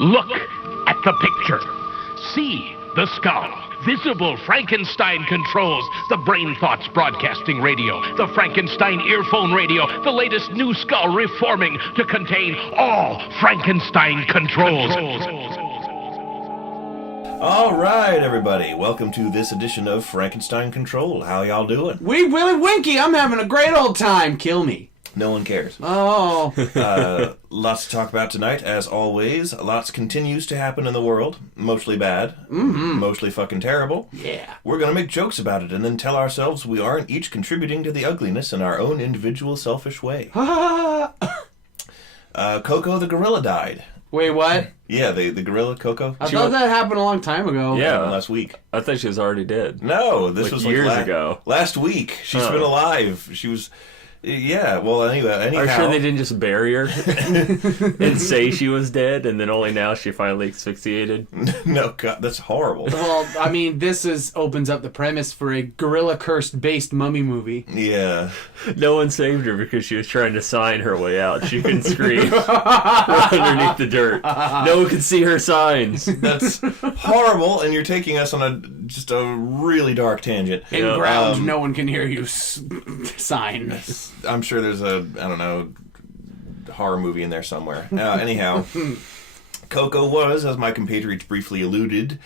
Look at the picture. See the skull. Visible Frankenstein controls. The Brain Thoughts broadcasting radio. The Frankenstein earphone radio. The latest new skull reforming to contain all Frankenstein controls. All right, everybody. Welcome to this edition of Frankenstein Control. How y'all doing? Wee Willy Winky, I'm having a great old time. Kill me. No one cares. Oh. Lots to talk about tonight, as always. Lots continues to happen in the world. Mostly bad. Mostly fucking terrible. Yeah. We're going to make jokes about it and then tell ourselves we aren't each contributing to the ugliness in our own individual selfish way. Coco the gorilla died. Wait, what? Yeah, the gorilla, Coco. I thought that happened a long time ago. Yeah. Last week. I thought she was already dead. No, this was years ago. Last week. She's been alive. She was... Yeah, well, anyhow... Are you sure they didn't just bury her and say she was dead, and then only now she finally asphyxiated? No, God, that's horrible. Well, I mean, this opens up the premise for a gorilla-cursed-based mummy movie. Yeah. No one saved her because she was trying to sign her way out. She couldn't scream underneath the dirt. No one could see her signs. That's horrible, and you're taking us on just a really dark tangent. In ground, no one can hear you sign. I'm sure there's a, I don't know, horror movie in there somewhere. Anyhow, Coco was, as my compatriots briefly alluded,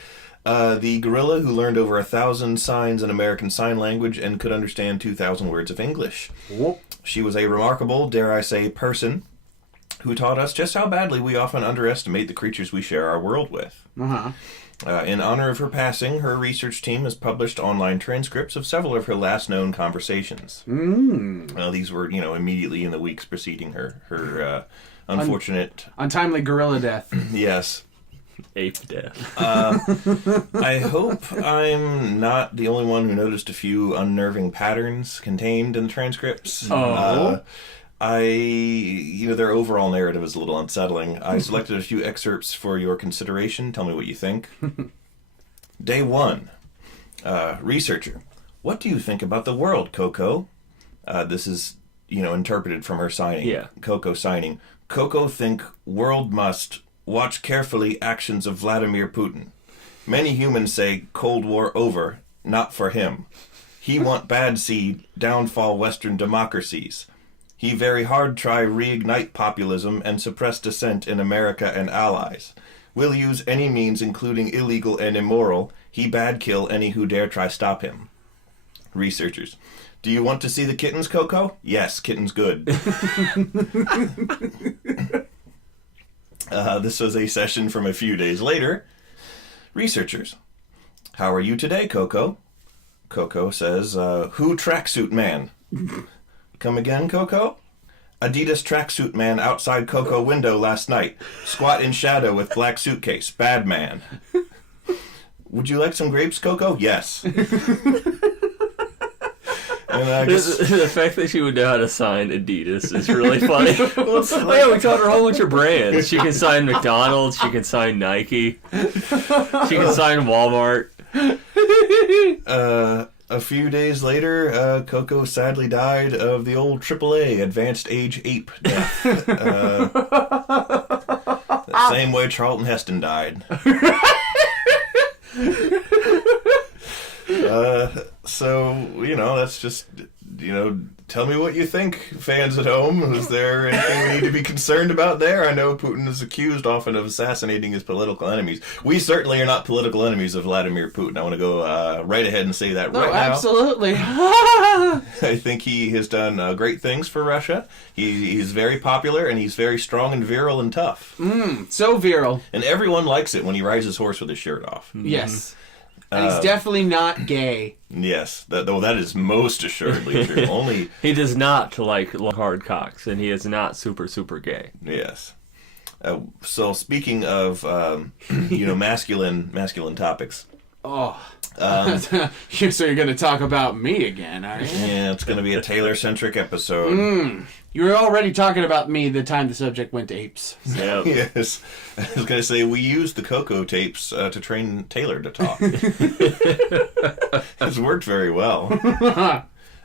the gorilla who learned over 1,000 signs in American Sign Language and could understand 2,000 words of English. Whoop. She was a remarkable, dare I say, person who taught us just how badly we often underestimate the creatures we share our world with. Uh-huh. In honor of her passing, her research team has published online transcripts of several of her last known conversations. These were, immediately in the weeks preceding her unfortunate... Untimely gorilla death. Yes. Ape death. I hope I'm not the only one who noticed a few unnerving patterns contained in the transcripts. Their overall narrative is a little unsettling. I selected a few excerpts for your consideration. Tell me what you think. Day 1. Researcher. What do you think about the world, Coco? This is, interpreted from her signing. Yeah. Coco signing. Coco think world must watch carefully actions of Vladimir Putin. Many humans say Cold War over, not for him. He want bad see downfall Western democracies. He very hard try reignite populism and suppress dissent in America and allies. Will use any means including illegal and immoral. He bad kill any who dare try stop him. Researchers. Do you want to see the kittens, Coco? Yes, kittens good. This was a session from a few days later. Researchers. How are you today, Coco? Coco says, who tracksuit man? Come again, Coco? Adidas tracksuit man outside Coco window last night. Squat in shadow with black suitcase. Bad man. Would you like some grapes, Coco? Yes. And I guess... The fact that she would know how to sign Adidas is really funny. We taught her a whole bunch of brands. She can sign McDonald's. She can sign Nike. She can sign Walmart. A few days later, Coco sadly died of the old AAA, advanced age ape death. The same way Charlton Heston died. That's just, tell me what you think, fans at home. Is there anything we need to be concerned about there? I know Putin is accused often of assassinating his political enemies. We certainly are not political enemies of Vladimir Putin. I want to go right ahead and say that right now. Absolutely. I think he has done great things for Russia. He's very popular, and he's very strong and virile and tough. So virile. And everyone likes it when he rides his horse with his shirt off. Yes. And he's definitely not gay. Yes, that is most assuredly true. Only he does not like hard cocks, and he is not super, super gay. Yes. So speaking of, masculine topics. Oh. So you're going to talk about me again, are you? Yeah, it's going to be a Taylor-centric episode. You were already talking about me the time the subject went to apes. So. Yep. Yes. I was going to say, we used the Coco tapes to train Taylor to talk. It's worked very well.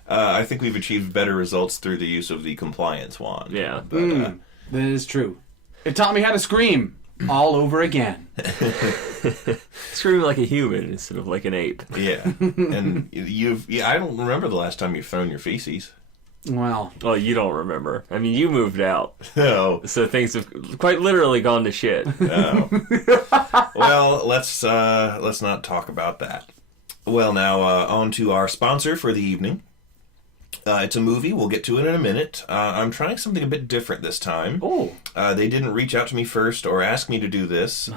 I think we've achieved better results through the use of the compliance wand. Yeah. But, that is true. It taught me how to scream. all over again. Screaming like a human instead of like an ape. Yeah. And I don't remember the last time you've thrown your feces. Well, You don't remember. I mean, you moved out. No. So things have quite literally gone to shit. No. Well, let's not talk about that. Well, now, on to our sponsor for the evening. It's a movie. We'll get to it in a minute. I'm trying something a bit different this time. oh, They didn't reach out to me first or ask me to do this.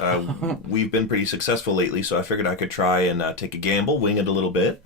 We've been pretty successful lately, so I figured I could try and take a gamble, wing it a little bit.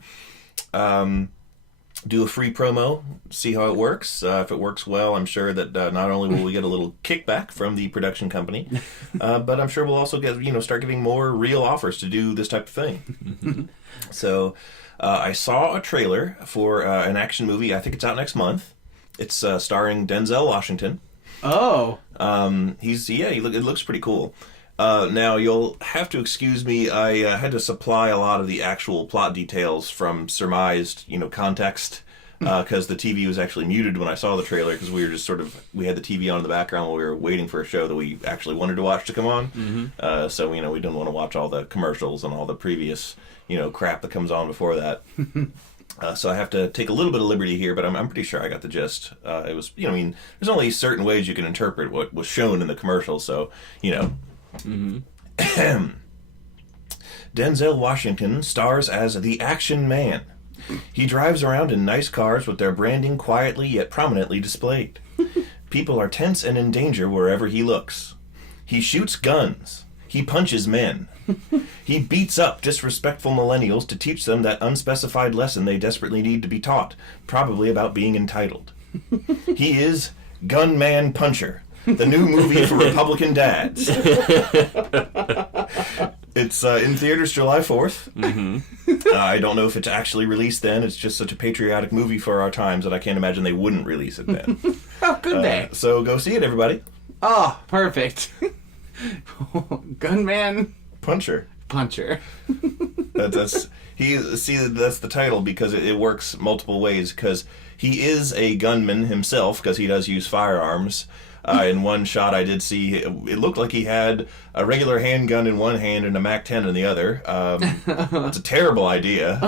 Do a free promo, see how it works. If it works well, I'm sure that not only will we get a little kickback from the production company, but I'm sure we'll also get start getting more real offers to do this type of thing. So I saw a trailer for an action movie. I think it's out next month. It's starring Denzel Washington. oh, It looks pretty cool. Now, you'll have to excuse me. I had to supply a lot of the actual plot details from surmised, context, because the TV was actually muted when I saw the trailer, because we were just we had the TV on in the background while we were waiting for a show that we actually wanted to watch to come on. Mm-hmm. So, we didn't want to watch all the commercials and all the previous, crap that comes on before that. So I have to take a little bit of liberty here, but I'm pretty sure I got the gist. It was, there's only certain ways you can interpret what was shown in the commercial, so, Mm-hmm. Denzel Washington stars as the Action Man. He drives around in nice cars with their branding quietly yet prominently displayed. People are tense and in danger wherever he looks. He shoots guns. He punches men. He beats up disrespectful millennials to teach them that unspecified lesson they desperately need to be taught, probably about being entitled. He is Gunman Puncher, the new movie for Republican dads. It's in theaters July 4th. Mm-hmm. I don't know if it's actually released then. It's just such a patriotic movie for our times that I can't imagine they wouldn't release it then. how could they? So go see it, everybody. Oh, perfect. Gunman Puncher. Puncher. That's the title because it works multiple ways, because he is a gunman himself, because he does use firearms. In one shot I did see, it looked like he had a regular handgun in one hand and a MAC-10 in the other. It's a terrible idea,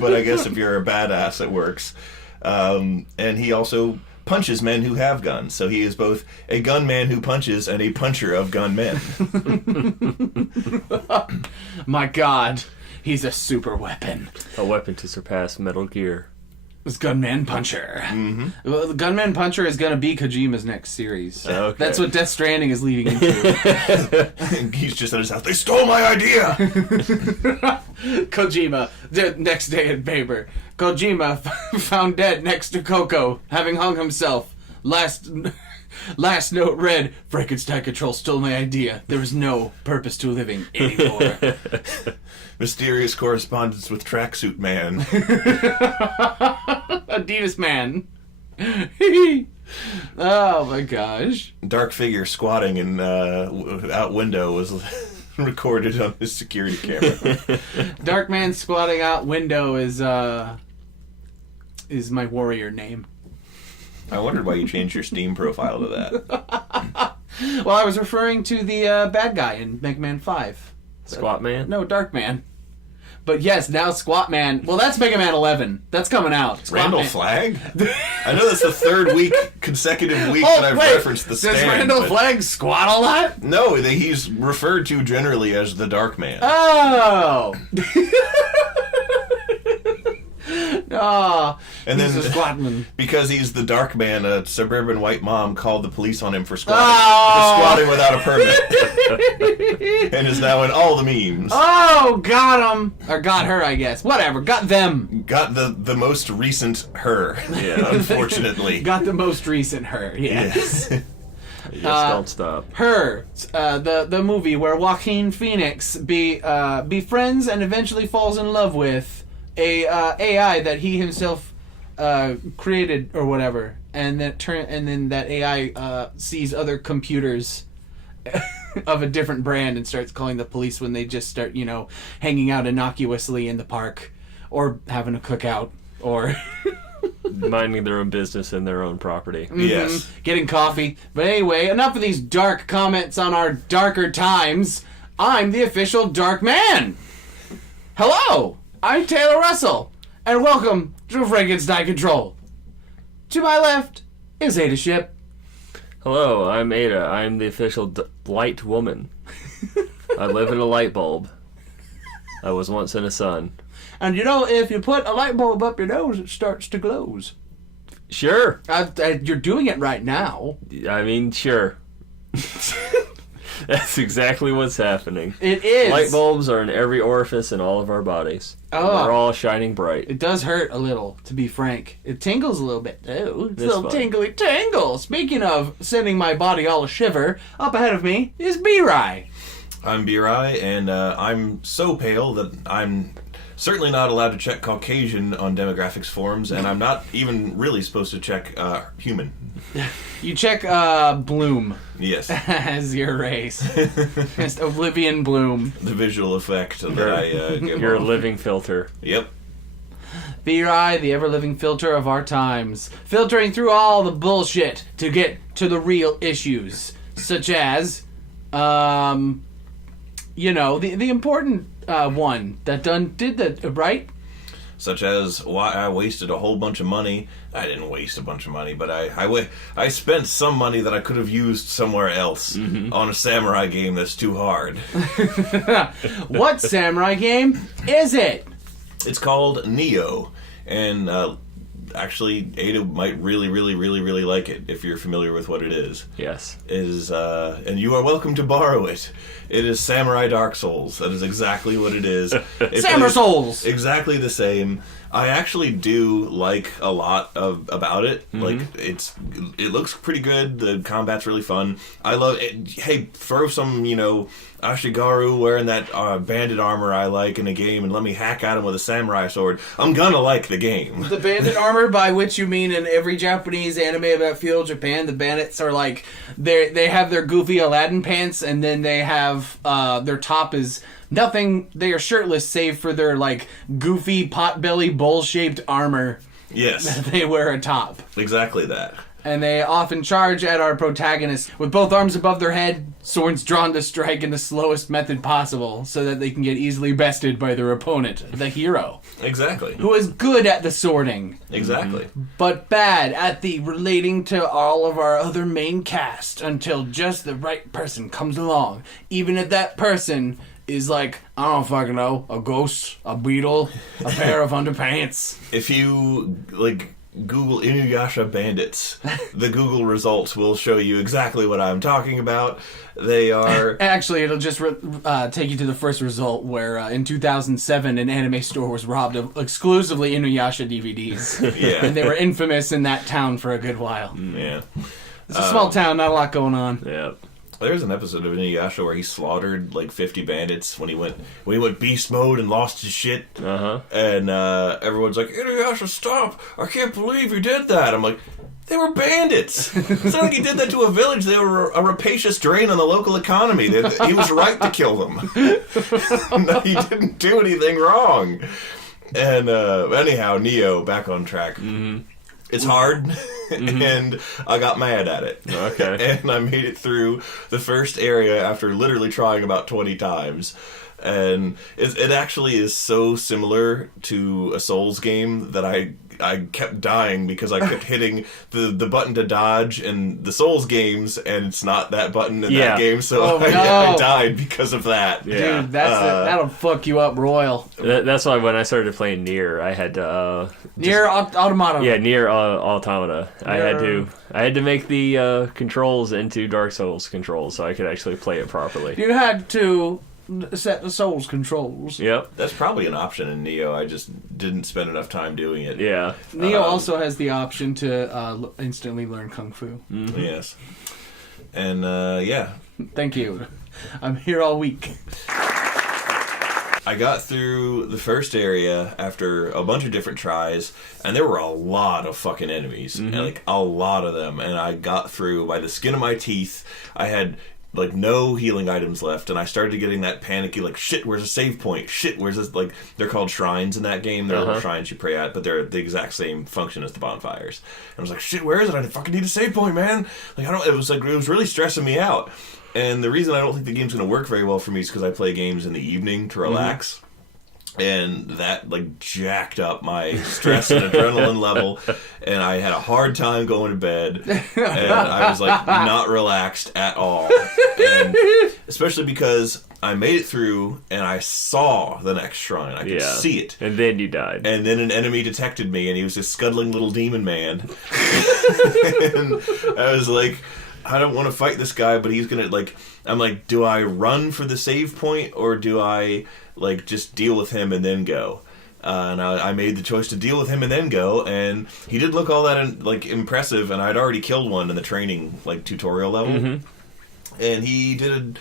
but I guess if you're a badass it works. And he also punches men who have guns, so he is both a gunman who punches and a puncher of gunmen. My God, he's a super weapon. A weapon to surpass Metal Gear. It's Gunman Puncher. Mm-hmm. Well, the Gunman Puncher is going to be Kojima's next series. Okay. That's what Death Stranding is leading into. And he's just at his house. They stole my idea! Kojima, the next day in paper. Kojima found dead next to Coco, having hung himself. Last note read, Frankenstein control stole my idea. There is no purpose to living anymore. Mysterious correspondence with Tracksuit Man. Adidas Man. Oh my gosh. Dark figure squatting in out window was recorded on his security camera. Dark Man squatting out window is my warrior name. I wondered why you changed your Steam profile to that. Well, I was referring to the bad guy in Mega Man 5. Squat Man? No, Dark Man. But yes, now Squat Man. Well, that's Mega Man 11. That's coming out. Squat Randall Man. Flagg? I know that's the third consecutive week that I've referenced the stand. Does Randall but... Flagg squat a lot? No, he's referred to generally as the Dark Man. Oh! Oh, and he's then a squatman. Because he's the Dark Man, a suburban white mom called the police on him for squatting, without a permit, and is now in all the memes. Oh, got him or got her, I guess. Whatever, got them. Got the most recent her. Yeah, unfortunately. Got the most recent her. Yes. Yes, don't stop. Her, the movie where Joaquin Phoenix befriends and eventually falls in love with a AI that he himself created or whatever, and then that AI sees other computers of a different brand and starts calling the police when they just start hanging out innocuously in the park or having a cookout or minding their own business and their own property. Yes. Getting coffee. But anyway, enough of these dark comments on our darker times. I'm the official Dark Man. Hello, I'm Taylor Russell, and welcome to Frankenstein Control. To my left is Ada Ship. Hello, I'm Ada. I'm the official light woman. I live in a light bulb. I was once in a sun. And you know, if you put a light bulb up your nose, it starts to glow. Sure. You're doing it right now. I mean, sure. That's exactly what's happening. It is. Light bulbs are in every orifice in all of our bodies. Oh. They're all shining bright. It does hurt a little, to be frank. It tingles a little bit, too. It's a This little fun. tingly tingle. Speaking of sending my body all a shiver, up ahead of me is B-Rye. I'm B-Rye, and I'm so pale that I'm certainly not allowed to check Caucasian on demographics forums, and I'm not even really supposed to check human. You check Bloom Yes. as your race. Just Oblivion Bloom. The visual effect that I give You're a off. living filter. Yep. B-Rye, the ever-living filter of our times. Filtering through all the bullshit to get to the real issues. Such as, the important one that did that, right? Such as why I wasted a whole bunch of money. I didn't waste a bunch of money, but I spent some money that I could have used somewhere else on a samurai game that's too hard. What samurai game is it? It's called Neo, and actually Ada might really, really, really, really like it if you're familiar with what it is. Yes. And you are welcome to borrow it. It is Samurai Dark Souls. That is exactly what it is. It Samurai plays Souls! Exactly the same. I actually do like a lot about it. Like it looks pretty good. The combat's really fun. I love it. Hey, throw some Ashigaru wearing that bandit armor I like in a game, and let me hack at him with a samurai sword. I'm gonna like the game. The bandit armor, by which you mean in every Japanese anime about feudal Japan, the bandits are like they have their goofy Aladdin pants, and then they have their top is nothing. They are shirtless save for their like goofy potbelly bowl-shaped armor. Yes, They wear atop. exactly that. And they often charge at our protagonists with both arms above their head, swords drawn to strike in the slowest method possible, so that they can get easily bested by their opponent, the hero, Exactly. who is good at the swording, Exactly. but bad at the relating to all of our other main cast until just the right person comes along, even if that person is like, I don't fucking know, a ghost, a beetle, a pair of underpants. If you Google Inuyasha bandits, the Google results will show you exactly what I'm talking about. They are Actually, it'll just take you to the first result where in 2007 an anime store was robbed of exclusively Inuyasha DVDs. yeah. And they were infamous in that town for a good while. Yeah. It's a small town, not a lot going on. Yeah. There's an episode of Inuyasha where he slaughtered like 50 bandits when he went beast mode and lost his shit. And everyone's like, Inuyasha, stop! I can't believe you did that. I'm like, they were bandits. It's not like he did that to a village. They were a rapacious drain on the local economy. He was right to kill them. No, he didn't do anything wrong. And anyhow, Neo, back on track. It's hard, and I got mad at it. Okay. And I made it through the first area after literally trying about 20 times. And it actually is so similar to a Souls game that I kept dying because I kept hitting the button to dodge in the Souls games, and it's not that button in that game, so I died because of that. Yeah. Dude, that'll fuck you up royal. That's why when I started playing Nier, I had to Nier Automata. Yeah, Nier Automata. I had to make the controls into Dark Souls controls so I could actually play it properly. You had to set the Souls controls. Yep. That's probably an option in Neo. I just didn't spend enough time doing it. Yeah. Neo also has the option to instantly learn Kung Fu. Yes. And yeah. Thank you. I'm here all week. I got through the first area after a bunch of different tries, and there were a lot of fucking enemies, and, like a lot of them, and I got through by the skin of my teeth. I had like no healing items left, and I started getting that panicky, like, shit, where's a save point? Shit, where's this? Like, they're called shrines in that game. They're little shrines you pray at, but they're the exact same function as the bonfires. And I was like, shit, where is it? I fucking need a save point, man. Like, it was really stressing me out. And the reason I don't think the game's going to work very well for me is because I play games in the evening to relax. And that, like, jacked up my stress and adrenaline level. And I had a hard time going to bed. And I was, like, not relaxed at all. And especially because I made it through and I saw the next shrine. I could see it. And then you died. And then an enemy detected me, and he was this scuttling little demon man. And I was like, I don't want to fight this guy, but he's going to, like... I'm like, do I run for the save point, or do I, like, just deal with him and then go? And I made the choice to deal with him and then go, and he didn't look all that, like, impressive, and I'd already killed one in the training, like, tutorial level. Mm-hmm. And he did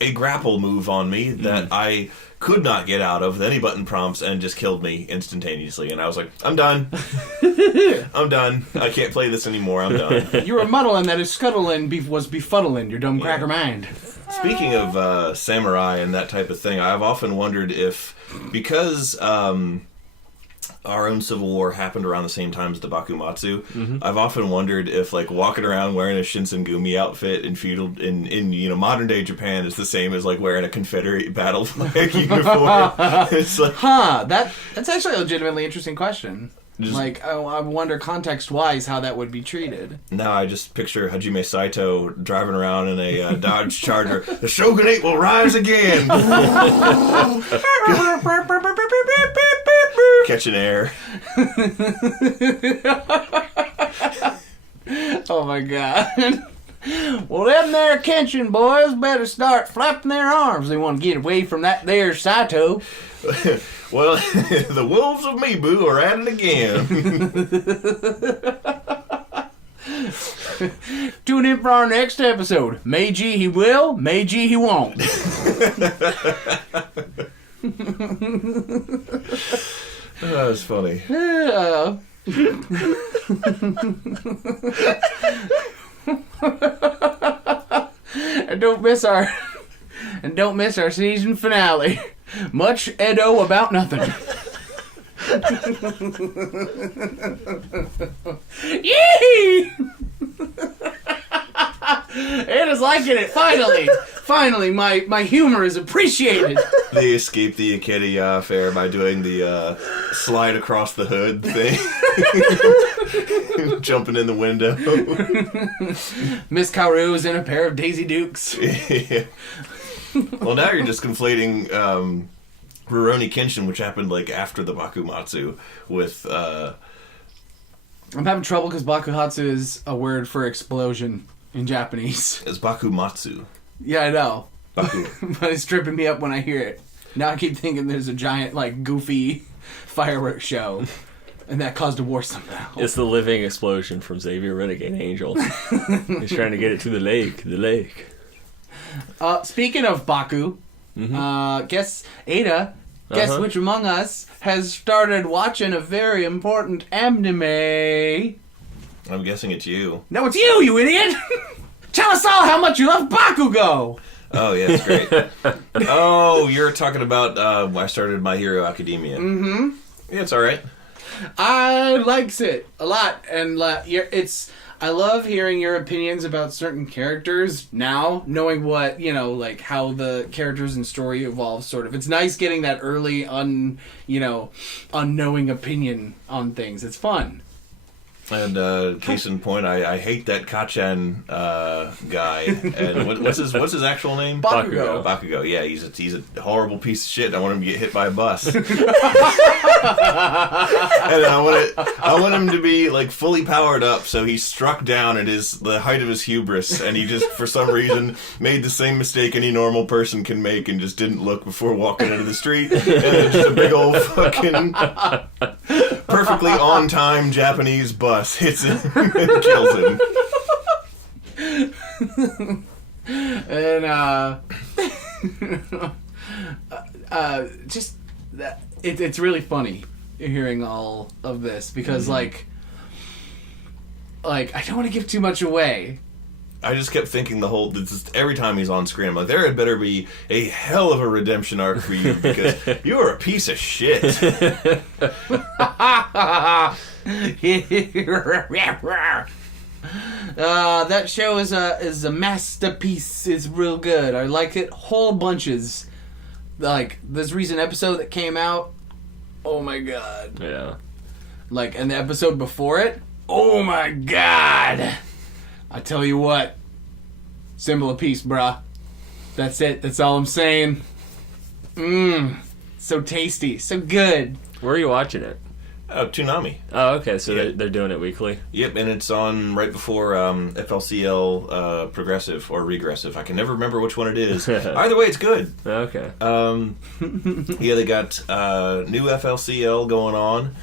a grapple move on me that I could not get out of with any button prompts, and just killed me instantaneously. And I was like, I'm done. I'm done. I can't play this anymore. I'm done. You were muddling that his scuttling was befuddling your dumb cracker mind. Speaking of samurai and that type of thing, I've often wondered if, because our own Civil War happened around the same time as the Bakumatsu, I've often wondered if, like, walking around wearing a Shinsengumi outfit in modern day Japan is the same as, like, wearing a Confederate battle flag uniform. It's like, that's actually a legitimately interesting question. I wonder context-wise how that would be treated. Now I just picture Hajime Saito driving around in a Dodge Charger. The Shogunate will rise again! Catching air. Oh my god. Well, them there Kenshin boys better start flapping their arms. They want to get away from that there Saito. Well, the wolves of Mibu are at it again. Tune in for our next episode. Meiji he will, Meiji he won't. That was funny. And don't miss our season finale. Much Edo about nothing. Yee! Ed is liking it. Finally, my humor is appreciated. They escaped the Ikeda affair by doing the slide across the hood thing. Jumping in the window. Miss Kaoru is in a pair of Daisy Dukes. Yeah. Well, now you're just conflating Rurouni Kenshin, which happened, like, after the Bakumatsu, with... I'm having trouble because Bakuhatsu is a word for explosion in Japanese. It's Bakumatsu. Yeah, I know. Baku. But it's tripping me up when I hear it. Now I keep thinking there's a giant, like, goofy fireworks show. And that caused a war somehow. It's the living explosion from Xavier Renegade Angel. He's trying to get it to the lake. Speaking of Baku, guess Ada, guess which among us has started watching a very important anime? I'm guessing it's you. No, it's you idiot! Tell us all how much you love Bakugo! Oh, yeah, it's great. Oh, you're talking about I started My Hero Academia. Mm-hmm. Yeah, it's all right. I likes it a lot, and I love hearing your opinions about certain characters now, knowing what, like how the characters and story evolve, sort of. It's nice getting that early, unknowing opinion on things. It's fun. And case in point, I hate that Kachan guy. And what's his actual name? Bakugo. Bakugo. Yeah, he's a horrible piece of shit. I want him to get hit by a bus. And I want him to be, like, fully powered up, so he's struck down at the height of his hubris, and he just, for some reason, made the same mistake any normal person can make and just didn't look before walking into the street. And it's just a big old fucking perfectly on time Japanese bus hits him and kills him. And just that it's really funny hearing all of this because like I don't want to give too much away, I just kept thinking every time he's on screen, I'm like, there had better be a hell of a redemption arc for you because you are a piece of shit. That show is a masterpiece. It's real good. I like it whole bunches. Like this recent episode that came out. Oh my god. Yeah. Like, and the episode before it. Oh my god. I tell you what. Symbol of peace, bruh. That's it. That's all I'm saying. So tasty. So good. Where are you watching it? Toonami. Oh, okay. So Yeah. they're doing it weekly? Yep, and it's on right before FLCL Progressive or Regressive. I can never remember which one it is. Either way, it's good. Okay. Yeah, they got new FLCL going on.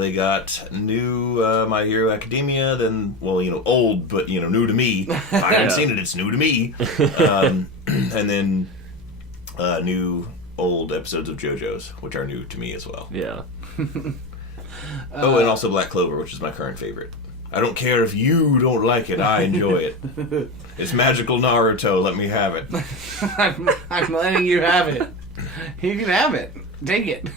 They got new My Hero Academia, then, well, old, but, new to me. I haven't seen it, it's new to me. And then new old episodes of JoJo's, which are new to me as well. Yeah. Oh, and also Black Clover, which is my current favorite. I don't care if you don't like it, I enjoy it. It's magical Naruto, let me have it. I'm letting you have it. You can have it. Take it.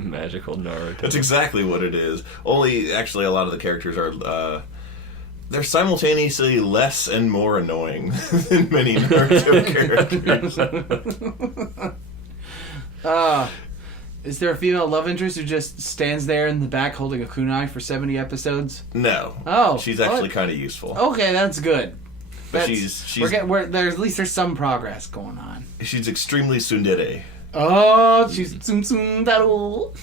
Magical Naruto. That's exactly what it is. Only, actually, a lot of the characters are, they're simultaneously less and more annoying than many Naruto characters. Is there a female love interest who just stands there in the back holding a kunai for 70 episodes? No. Oh. She's actually kind of useful. Okay, that's good. But There's some progress going on. She's extremely tsundere. Oh, she's tsundaro.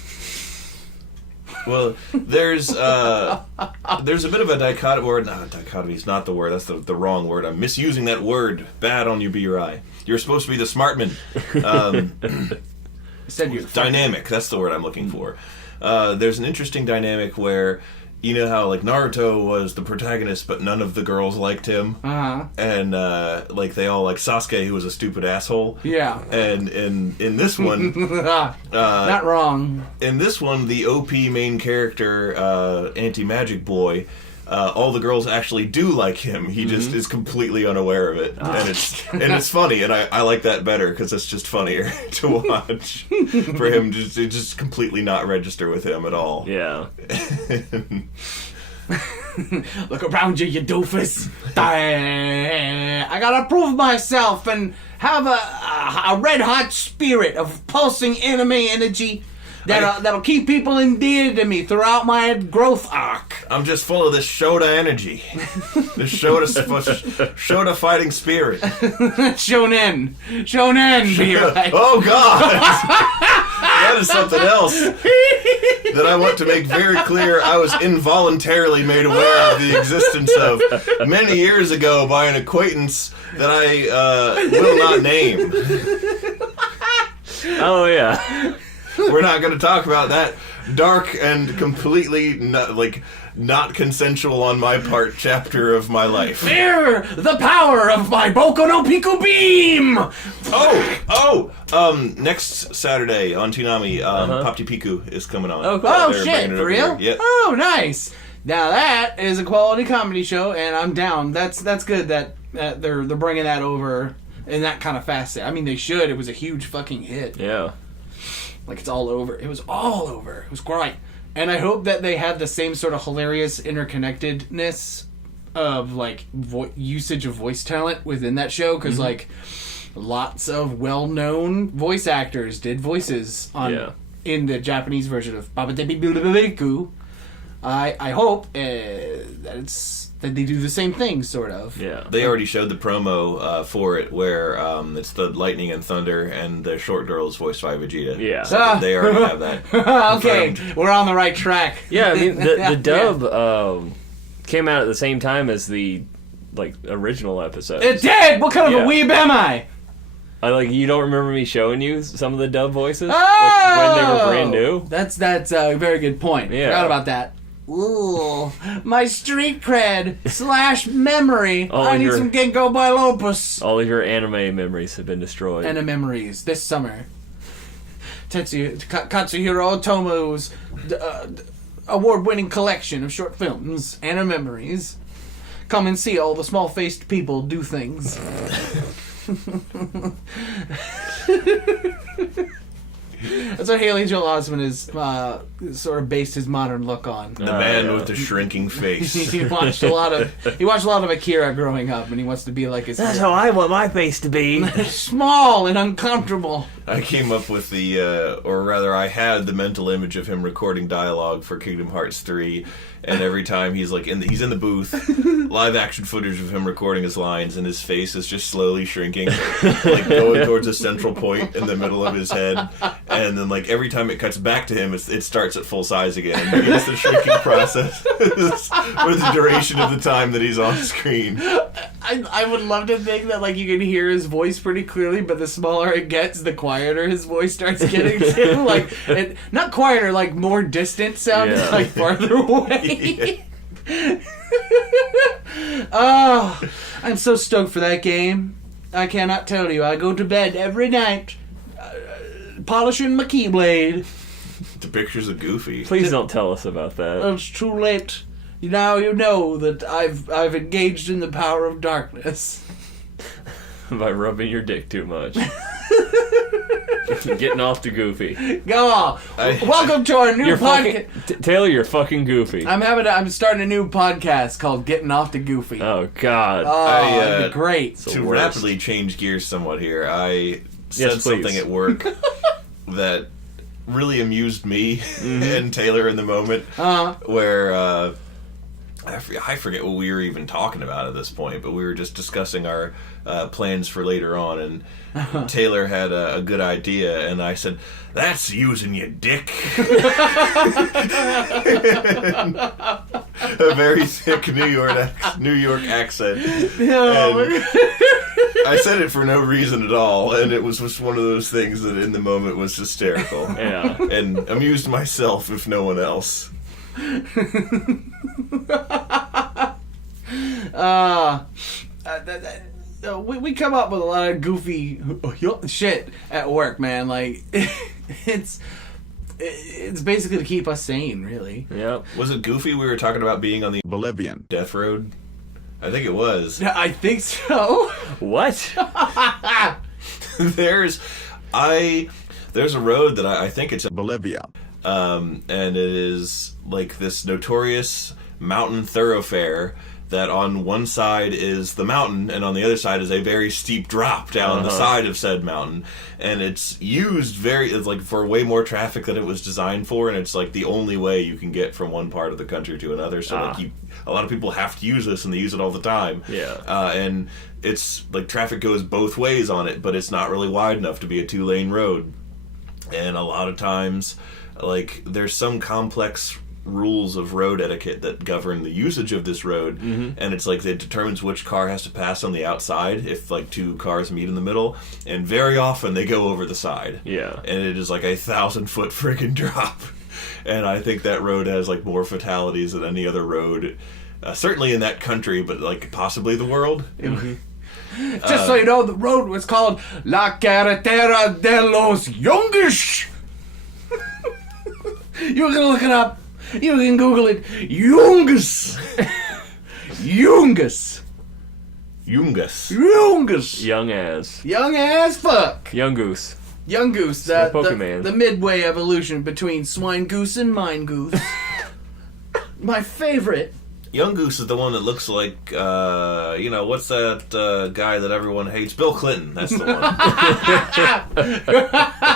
Well, there's a bit of a dichotomy. Or no, dichotomy is not the word. That's the wrong word. I'm misusing that word. Bad on you, B-Rai. You're supposed to be the smartman. Dynamic. That's the word I'm looking for. There's an interesting dynamic where, you know how like Naruto was the protagonist, but none of the girls liked him. And like they all like Sasuke, who was a stupid asshole. Yeah. And in this one, not wrong. In this one, the OP main character, anti-magic boy, all the girls actually do like him. He just is completely unaware of it, and it's funny, and I like that better because it's just funnier to watch for him to just completely not register with him at all. Yeah. Look around you, you doofus. I gotta prove myself and have a red hot spirit of pulsing anime energy that'll keep people endeared to me throughout my growth arc. I'm just full of this Shota energy, this Shota fighting spirit. Shonen, be right. Oh God, that is something else that I want to make very clear. I was involuntarily made aware of the existence of many years ago by an acquaintance that I will not name. Oh yeah. We're not going to talk about that dark and completely not consensual on my part chapter of my life. Fear the power of my Boku no Pico beam! Next Saturday on Toonami, Popti Piku is coming on. Oh, cool. Oh They're shit, bringing it for over real? here. Yep. Oh, nice. Now that is a quality comedy show, and I'm down. That's good that they're bringing that over in that kind of facet. I mean, they should. It was a huge fucking hit. Yeah. Like, it's all over. It was all over. It was great. And I hope that they had the same sort of hilarious interconnectedness of, like, usage of voice talent within that show. Because, like, lots of well-known voice actors did voices in the Japanese version of Baba Debi Biku. I hope that they do the same thing, sort of. Yeah. They already showed the promo for it where it's the lightning and thunder and the short girl's voiced by Vegeta. Yeah. So they already have that. Okay, we're on the right track. Yeah, I mean, the dub came out at the same time as the, like, original episode. It did! What kind of a weeb am I? You don't remember me showing you some of the dub voices? Oh! Like, when they were brand new? That's a very good point. Yeah. Forgot about that. Ooh, my street cred / memory. I need some Ginkgo biloba. All of your anime memories have been destroyed. And memories this summer. Katsuhiro Otomo's award-winning collection of short films and memories Come and see all the small-faced people do things. That's what Haley Joel Osment is sort of based his modern look on. The man with the shrinking face. He watched a lot of Akira growing up, and he wants to be like his. That's how I want my face to be. Small and uncomfortable. I came up with I had the mental image of him recording dialogue for Kingdom Hearts 3, and every time he's like he's in the booth, live action footage of him recording his lines, and his face is just slowly shrinking, like going towards a central point in the middle of his head, and then like every time it cuts back to him, it starts at full size again. It's the shrinking process for the duration of the time that he's on screen. I would love to think that like you can hear his voice pretty clearly, but the smaller it gets, the quieter his voice starts getting too. Like not quieter, like more distant sound, like farther away. Oh, I'm so stoked for that game. I cannot tell you. I go to bed every night polishing my keyblade. The pictures of Goofy. Please don't tell us about that. It's too late. Now you know that I've engaged in the power of darkness. By rubbing your dick too much. Getting off to Goofy. Go on. Welcome to our new podcast. Taylor, you're fucking Goofy. I'm starting a new podcast called Getting Off to Goofy. Oh, God. Oh, it'd be great. To rapidly change gears somewhat here, I said something at work that really amused me and Taylor in the moment, where I forget what we were even talking about at this point, but we were just discussing our plans for later on, and Taylor had a good idea, and I said, "That's using your dick." A very thick New York accent. And I said it for no reason at all, and it was just one of those things that in the moment was hysterical. Yeah. And amused myself, if no one else. We come up with a lot of goofy shit at work, man. Like, it's basically to keep us sane, really. Yep. Was it Goofy we were talking about being on the Bolivian death road? I think it was. I think so. What? There's a road that I think it's Bolivia. And it is like this notorious mountain thoroughfare that on one side is the mountain and on the other side is a very steep drop down the side of said mountain, and it's used it's like for way more traffic than it was designed for, and it's like the only way you can get from one part of the country to another, so like a lot of people have to use this and they use it all the time. And it's like traffic goes both ways on it, but it's not really wide enough to be a 2-lane road, and a lot of times like there's some complex rules of road etiquette that govern the usage of this road, and it's like it determines which car has to pass on the outside if like two cars meet in the middle, and very often they go over the side, and it is like 1,000-foot friggin' drop, and I think that road has like more fatalities than any other road, certainly in that country, but like possibly the world. Just so you know, the road was called La Carretera de los Youngish. You can look it up. You can Google it. Youngus. Youngus. Youngus. Youngus. Young as. Young as fuck. Young Goose. Young Goose. Pokemon. The midway evolution between Swine Goose and Mine Goose. My favorite. Young Goose is the one that looks like, what's that guy that everyone hates? Bill Clinton. That's the one.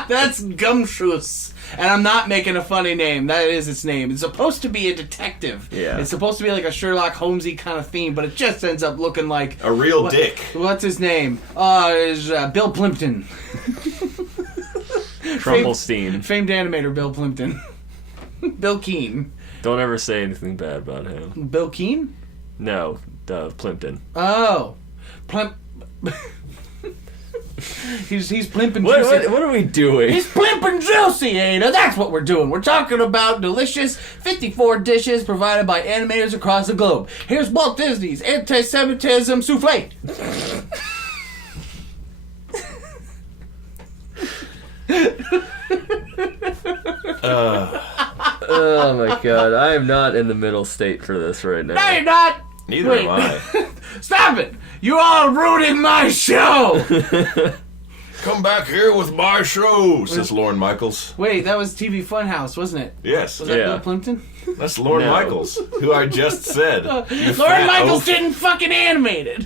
That's Gumshoes. And I'm not making a funny name. That is its name. It's supposed to be a detective. Yeah. It's supposed to be like a Sherlock Holmesy kind of theme, but it just ends up looking like a real dick. What's his name? Is Bill Plimpton. Trumpelstein. Famed animator Bill Plimpton. Bill Keane. Don't ever say anything bad about him. Bill Keane? No, Plimpton. Oh. He's plimping juicy. What are we doing? He's plimping juicy, Ada. That's what we're doing. We're talking about delicious 54 dishes provided by animators across the globe. Here's Walt Disney's anti-Semitism souffle. Oh my god, I am not in the middle state for this right now. No, you're not. Neither Wait. am I. Stop it! You all ruining my show! Come back here with my show, says Lorne Michaels. Wait, that was TV Funhouse, wasn't it? Yes, Was that Yeah. Bill Plimpton? that's Lorne No. Michaels, who I just said. You Lorne fat Michaels oaf. didn't fucking animate it!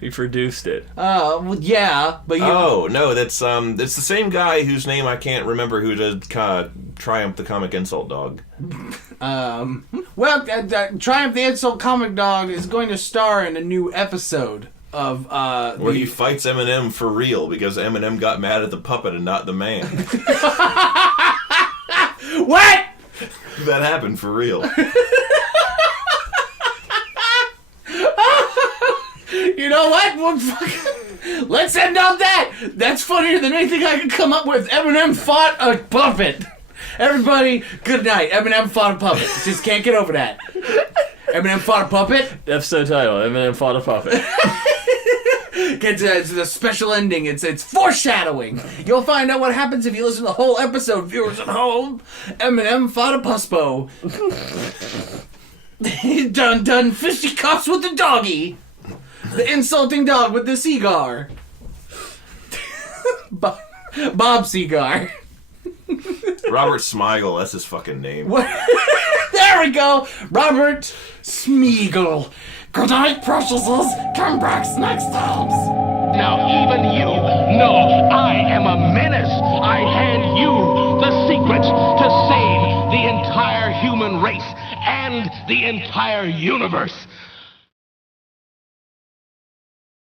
He produced it. Well, yeah, but you... Oh no, that's it's the same guy whose name I can't remember who did Triumph the Comic Insult Dog. Well, Triumph the Insult Comic Dog is going to star in a new episode of Where he fights Eminem for real because Eminem got mad at the puppet and not the man. What? That happened for real. You know what? Well, let's end on that. That's funnier than anything I could come up with. Eminem fought a puppet. Everybody, good night. Eminem fought a puppet. Just can't get over that. Eminem fought a puppet. Episode title: Eminem fought a puppet. Get to the special ending. It's foreshadowing. You'll find out what happens if you listen to the whole episode, viewers at home. Eminem fought a puspo. done fisticuffs with the doggy. The insulting dog with the cigar. Bob Seagar. Robert Smigel, that's his fucking name. There we go. Robert Smeagol. Good night, preciouses. Come back next times. Now even you know I am a menace. I hand you the secrets to save the entire human race and the entire universe.